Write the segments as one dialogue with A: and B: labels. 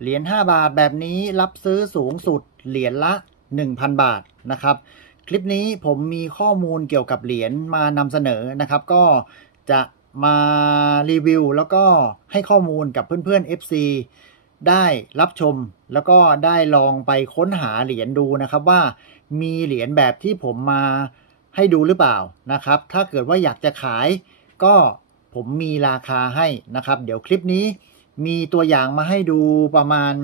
A: เหรียญ5บาทแบบนี้รับซื้อสูงสุดเหรียญละ 1,000 บาทนะครับ คลิปนี้ผมมีข้อมูลเกี่ยวกับเหรียญมานำเสนอนะครับ ก็จะมารีวิวแล้วก็ให้ข้อมูลกับเพื่อนๆ FC ได้รับชมแล้วก็ได้ลองไปค้นหาเหรียญดูนะครับว่ามีเหรียญแบบที่ผมมาให้ดูหรือเปล่านะครับ ถ้าเกิดว่าอยากจะขายก็ผมมีราคาให้นะครับ เดี๋ยวคลิปนี้ มีตัวอย่างมาให้ดูประมาณ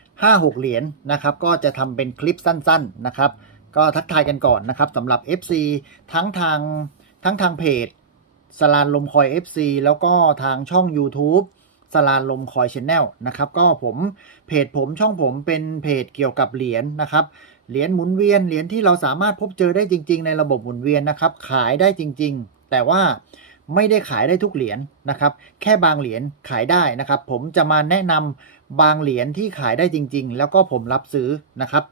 A: 5-6 เหรียญนะครับ ก็จะทำเป็นคลิปสั้นๆนะครับ ก็ทักทายกันก่อนนะครับสำหรับ FC ทั้งทางทั้งทางเพจสลานลมคอย FC แล้วก็ทางช่อง YouTube สลานลมคอยชแนลนะครับ ก็ผมเพจผมช่องผมเป็นเพจเกี่ยวกับเหรียญนะครับ เหรียญหมุนเวียนเหรียญที่เราสามารถพบเจอได้จริง ๆ ในระบบหมุนเวียนนะครับ ขายได้จริง ๆ แต่ว่า ไม่ได้ขายได้ทุกเหรียญนะครับ แค่บางเหรียญขายได้นะครับ ผมจะมาแนะนำบางเหรียญที่ขายได้จริง ๆ แล้วก็ผมรับซื้อนะครับ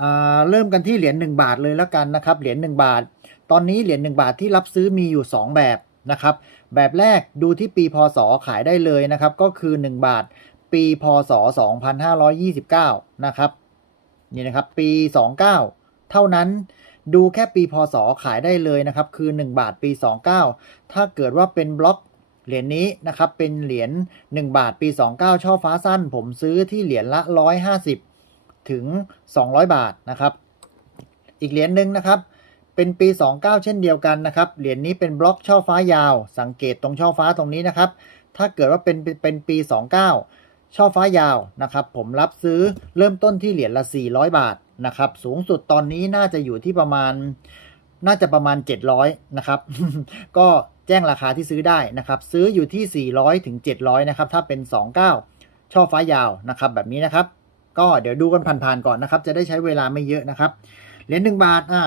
A: อ่าเริ่มกันที่เหรียญ1บาทเลยแล้วกันนะครับเหรียญ1บาท ตอนนี้เหรียญ1บาทที่รับซื้อมีอยู่ 2 แบบนะครับ แบบแรกดูที่ปีพศขายได้เลยนะครับ ก็คือ 1 บาท ปีพศ 2529 นะครับนี่นะครับ ปี 29 เท่านั้น ดูแค่ปีพศขายได้เลยนะครับ คือ 1 บาทปี 29 ถ้าเกิดว่าเป็นบล็อกเหรียญนี้นะครับ เป็นเหรียญ1 บาทปี 29 ช่อฟ้าสั้น ผมซื้อที่เหรียญละ 150 ถึง 200 บาทนะครับ อีกเหรียญหนึ่งนะครับ เป็นปี 29 เช่นเดียวกันนะครับ เหรียญนี้เป็นบล็อกช่อฟ้ายาว สังเกตตรงช่อฟ้าตรงนี้นะครับ ถ้าเกิดว่าเป็นเป็นปี 29 ช่อฟ้ายาวนะครับผมรับซื้อเริ่มต้นที่เหรียญละ 400 บาทนะครับสูงสุดตอนนี้น่าจะอยู่ที่ประมาณน่าจะประมาณ 700นะครับก็แจ้งราคาที่ซื้อได้นะครับซื้ออยู่ที่ 400ถึง700นะครับถ้าเป็น 29 ช่อฟ้ายาวนะครับแบบนี้นะครับ ก็เดี๋ยวดูกันผ่านๆก่อนนะครับ จะได้ใช้เวลาไม่เยอะนะครับเหรียญหนึ่งบาทอ่า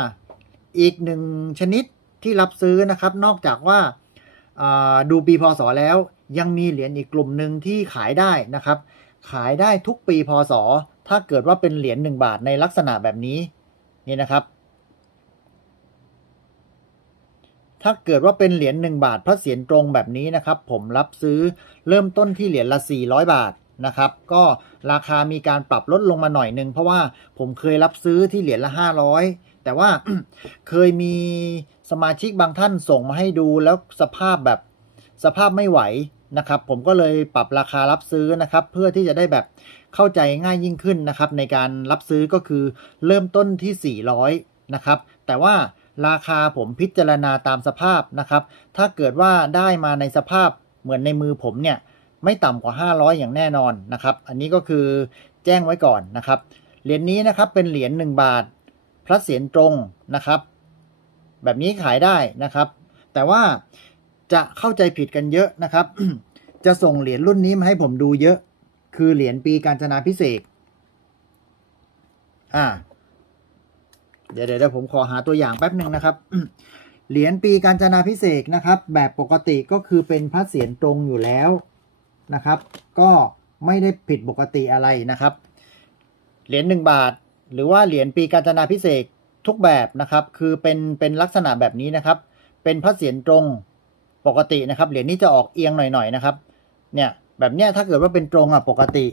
A: อีกหนึ่งชนิดที่รับซื้อนะครับ นอกจากว่าอ่าดูปีพศแล้ว ยังมีเหรียญอีกกลุ่มหนึ่งที่ขายได้นะครับ ขายได้ทุกปีพศ ถ้าเกิดว่าเป็นเหรียญหนึ่งบาทในลักษณะแบบนี้นี่นะครับ ถ้าเกิดว่าเป็นเหรียญ1บาทพระเศียรตรงแบบนี้นะครับ ผมรับซื้อเริ่มต้นที่เหรียญละ 400 บาทนะครับ ก็ราคามีการปรับลดลงมาหน่อยนึงเพราะว่าผมเคยรับซื้อที่เหรียญละ 500 แต่ว่าเคยมีสมาชิกบางท่านส่งมาให้ดูแล้วสภาพแบบสภาพไม่ไหว นะครับ ผมก็เลยปรับราคารับซื้อนะครับ เพื่อที่จะได้แบบเข้าใจง่ายยิ่งขึ้นนะครับ ในการรับซื้อก็คือเริ่มต้นที่ 400 นะครับ แต่ว่าราคาผมพิจารณาตามสภาพนะครับ ถ้าเกิดว่าได้มาในสภาพเหมือนในมือผมเนี่ยไม่ต่ำกว่า 500 อย่างแน่นอนนะครับ อันนี้ก็คือแจ้งไว้ก่อนนะครับ เหรียญนี้นะครับเป็นเหรียญ1บาท พระเศียรตรงนะครับ แบบนี้ขายได้นะครับ แต่ว่า จะเข้าใจผิดกันเยอะนะครับ จะส่งเหรียญรุ่นนี้มาให้ผมดูเยอะ คือเหรียญปีการจนาพิเศษอ่าเดี๋ยวเดี๋ยวเดี๋ยวผมขอหาตัวอย่างแป๊บหนึ่งนะครับ เหรียญปีการจนาพิเศษนะครับ แบบปกติก็คือเป็นพระเศียรตรงอยู่แล้วนะครับ ก็ไม่ได้ผิดปกติอะไรนะครับ เหรียญหนึ่งบาท หรือว่าเหรียญปีการจนาพิเศษทุกแบบนะครับ คือเป็นเป็นลักษณะแบบนี้นะครับ เป็นพระเศียรตรง ปกตินะครับเหรียญนี้จะออกเอียงหน่อยๆนะครับ เนี่ยแบบเนี้ยถ้าเกิดว่าเป็นตรงอะปกติ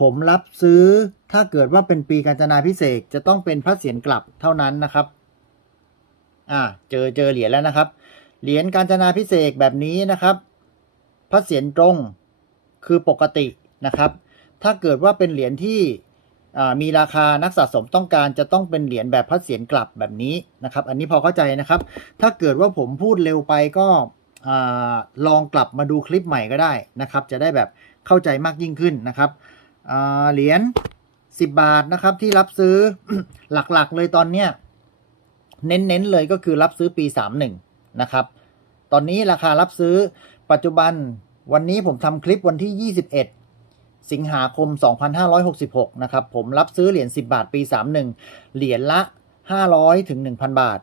A: ผมรับซื้อถ้าเกิดว่าเป็นปีการจนาพิเศษจะต้องเป็นพระเศียรกลับเท่านั้นนะครับ อ่าเจอเจอเหรียญแล้วนะครับ เหรียญการจนาพิเศษแบบนี้นะครับ พระเศียรตรงคือปกตินะครับ ถ้าเกิดว่าเป็นเหรียญที่มีราคานักสะสมต้องการจะต้องเป็นเหรียญแบบพระเศียรกลับแบบนี้นะครับ อันนี้พอเข้าใจนะครับ ถ้าเกิดว่าผมพูดเร็วไปก็ อลองกลับมาดูคลิปใหม่ก็ได้นะครับ จะได้แบบเข้าใจมากยิ่งขึ้นนะครับเหรียญ10 บาทนะครับที่รับซื้อหลักๆเลยตอนเนี้ยเน้นๆเลยก็คือรับซื้อปี 31 นะครับ ตอนนี้ราคารับซื้อปัจจุบันวันนี้ผมทำคลิปวันที่ 21 สิงหาคม 2566 นะครับ ผมรับซื้อเหรียญ10 บาทปี 31 เหรียญละ 500ถึง1,000 บาท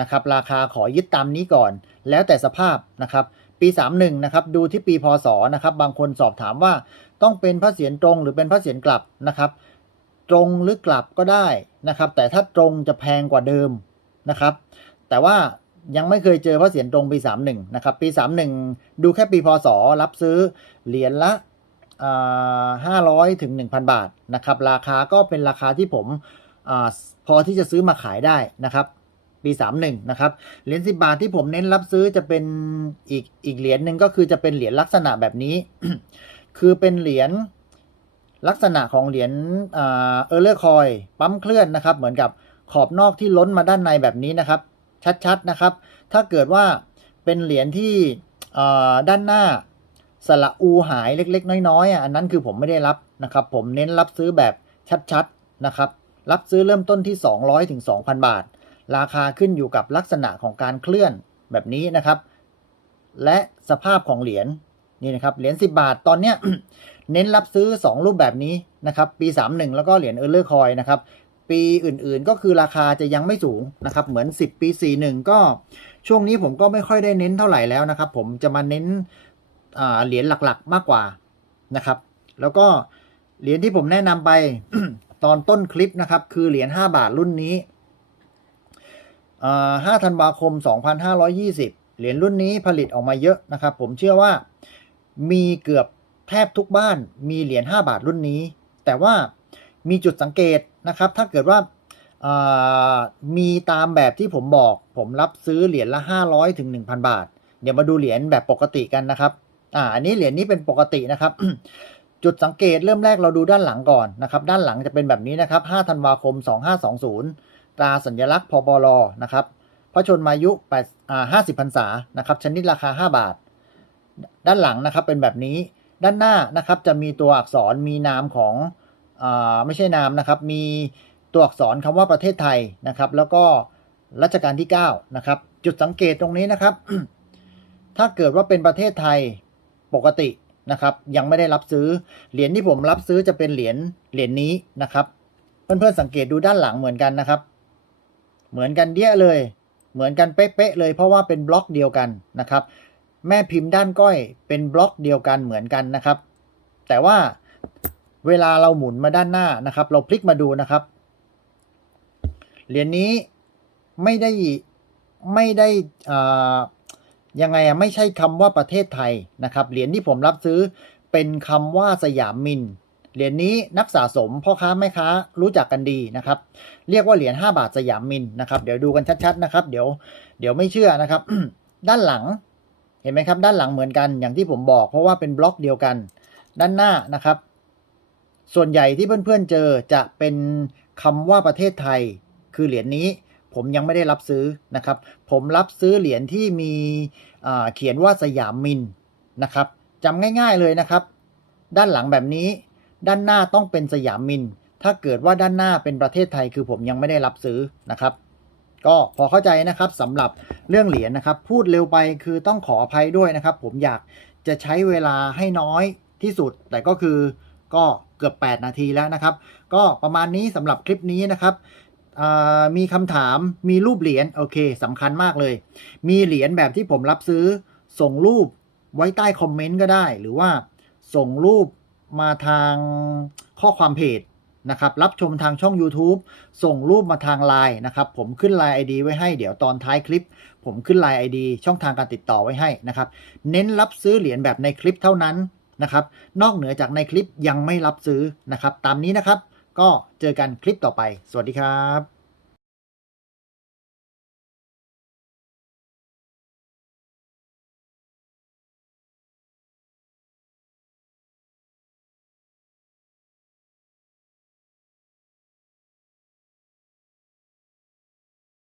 A: นะครับราคาขอยึดตามนี้ก่อน แล้วแต่สภาพนะครับ ปี 31นะครับดูที่ปีพศนะครับ บางคนสอบถามว่าต้องเป็นพระเศียรตรงหรือเป็นพระเศียรกลับนะครับ ตรงหรือกลับก็ได้นะครับ แต่ถ้าตรงจะแพงกว่าเดิมนะครับ แต่ว่ายังไม่เคยเจอพระเศียรตรงปี 31นะครับปี 31 ดูแค่ปีพศรับซื้อเหรียญละห้าร้อยถึงหนึ่งพันบาทนะครับ ราคาก็เป็นราคาที่ผมอพอที่จะซื้อมาขายได้นะครับ ปีสามหนึ่งนะครับ เหรียญสิบาทที่ผมเน้นรับซื้อจะเป็นอีกอีกเหรียญหนึ่งก็คือจะเป็นเหรียญลักษณะแบบนี้ คือเป็นเหรียญลักษณะของเหรียญเออร์เลอร์คอยปั๊มเคลื่อนนะครับ เหมือนกับขอบนอกที่ล้นมาด้านในแบบนี้นะครับ ชัดๆนะครับ ถ้าเกิดว่าเป็นเหรียญที่ด้านหน้าสระอูหายเล็ก ๆ น้อยๆอะอันนั้นคือผมไม่ได้รับนะครับ ผมเน้นรับซื้อแบบชัดๆนะครับ รับซื้อเริ่มต้นที่ 200ถึง2,000 บาท ราคาขึ้นอยู่กับลักษณะของการเคลื่อนแบบนี้นะครับ และสภาพของเหรียญนี่นะครับเหรียญ10 บาทตอนเนี้ยเน้นรับซื้อ 2 รูปแบบนี้นะครับ ปี 31 แล้วก็เหรียญเออร์เลอร์คอยนะครับ ปีอื่นๆก็คือราคาจะยังไม่สูงนะครับ เหมือน 10 ปี 41 ก็ช่วงนี้ผมก็ไม่ค่อยได้เน้นเท่าไหร่แล้วนะครับ ผมจะมาเน้นเหรียญหลักๆมากกว่านะครับ แล้วก็เหรียญที่ผมแนะนำไปตอนต้นคลิปนะครับ คือเหรียญ5บาทรุ่นนี้ 5ธันวาคม 2520 เหรียญรุ่นนี้ผลิตออกมาเยอะนะครับ ผมเชื่อว่ามีเกือบแทบทุกบ้านมีเหรียญ5บาทรุ่นนี้ แต่ว่ามีจุดสังเกตนะครับ ถ้าเกิดว่ามีตามแบบที่ผมบอก ผมรับซื้อเหรียญละ 500ถึง1,000 บาท เดี๋ยวมาดูเหรียญแบบปกติกันนะครับอ่าอันนี้เหรียญนี้เป็นปกตินะครับ จุดสังเกตเริ่มแรกเราดูด้านหลังก่อนนะครับ ด้านหลังจะเป็นแบบนี้นะครับ 5 ธันวาคม 2520 ตราสัญลักษณ์พบลนะครับพระชนมายุ8อ่า50พรรษานะครับ ชนิดราคา 5 บาท ด้านหลังนะครับเป็นแบบนี้ด้านหน้านะครับจะมีตัวอักษรมีนามของอาไม่ใช่นามนะครับ มีตัวอักษรคำว่าประเทศไทยนะครับ แล้วก็รัชกาลที่9นะครับ จุดสังเกตตรงนี้นะครับ ถ้าเกิดว่าเป็นประเทศไทยปกตินะครับ ยังไม่ได้รับซื้อเหรียญที่ผมรับซื้อจะเป็นเหรียญเหรียญนี้นะครับ เพื่อนๆสังเกตดูด้านหลังเหมือนกันนะครับ เหมือนกันเดี้ยเลย เหมือนกันเป๊ะๆเลย เพราะว่าเป็นบล็อกเดียวกันนะครับ แม่พิมพ์ด้านก้อยเป็นบล็อกเดียวกันเหมือนกันนะครับ แต่ว่าเวลาเราหมุนมาด้านหน้านะครับ เราพลิกมาดูนะครับเหรียญนี้ไม่ได้ไม่ได้อ่ายังไงอะไม่ใช่คำว่าประเทศไทยนะครับเหรียญที่ผมรับซื้อเป็นคำว่าสยามมิน เหรียญนี้นักสะสมพ่อค้าแม่ค้ารู้จักกันดีนะครับ เรียกว่าเหรียญ5บาทสยามมินนะครับเดี๋ยวดูกันชัดๆนะครับ เดี๋ยวเดี๋ยวไม่เชื่อนะครับ ด้านหลังเห็นไหมครับ ด้านหลังเหมือนกันอย่างที่ผมบอก เพราะว่าเป็นบล็อกเดียวกัน ด้านหน้านะครับ ส่วนใหญ่ที่เพื่อนๆเจอจะเป็นคำว่าประเทศไทย คือเหรียญนี้ผมยังไม่ได้รับซื้อนะครับ ผมรับซื้อเหรียญที่มีเขียนว่าสยามมินนะครับจำง่าย ๆเลยนะครับ ด้านหลังแบบนี้ ด้านหน้าต้องเป็นสยามมิน ถ้าเกิดว่าด้านหน้าเป็นประเทศไทยคือผมยังไม่ได้รับซื้อนะครับ ก็พอเข้าใจนะครับสำหรับเรื่องเหรียญนะครับ พูดเร็วไปคือต้องขออภัยด้วยนะครับ ผมอยากจะใช้เวลาให้น้อยที่สุด แต่ก็คือก็เกือบ 8 นาทีแล้วนะครับ ก็ประมาณนี้สำหรับคลิปนี้นะครับมีคำถามมีรูปเหรียญโอเคสำคัญมากเลย มีเหรียญแบบที่ผมรับซื้อ ส่งรูปไว้ใต้คอมเมนต์ก็ได้ หรือว่าส่งรูป มาทางข้อความเพจนะครับ รับชมทางช่อง YouTube ส่งรูปมาทาง Line นะครับ ผมขึ้น Line ID ไว้ให้เดี๋ยวตอนท้ายคลิป ผมขึ้น Line ID ช่องทางการติดต่อไว้ให้นะครับ เน้นรับซื้อเหรียญแบบในคลิปเท่านั้นนะครับ นอกเหนือจากในคลิปยังไม่รับซื้อนะครับ ตามนี้นะครับ ก็เจอกันคลิปต่อไป สวัสดีครับ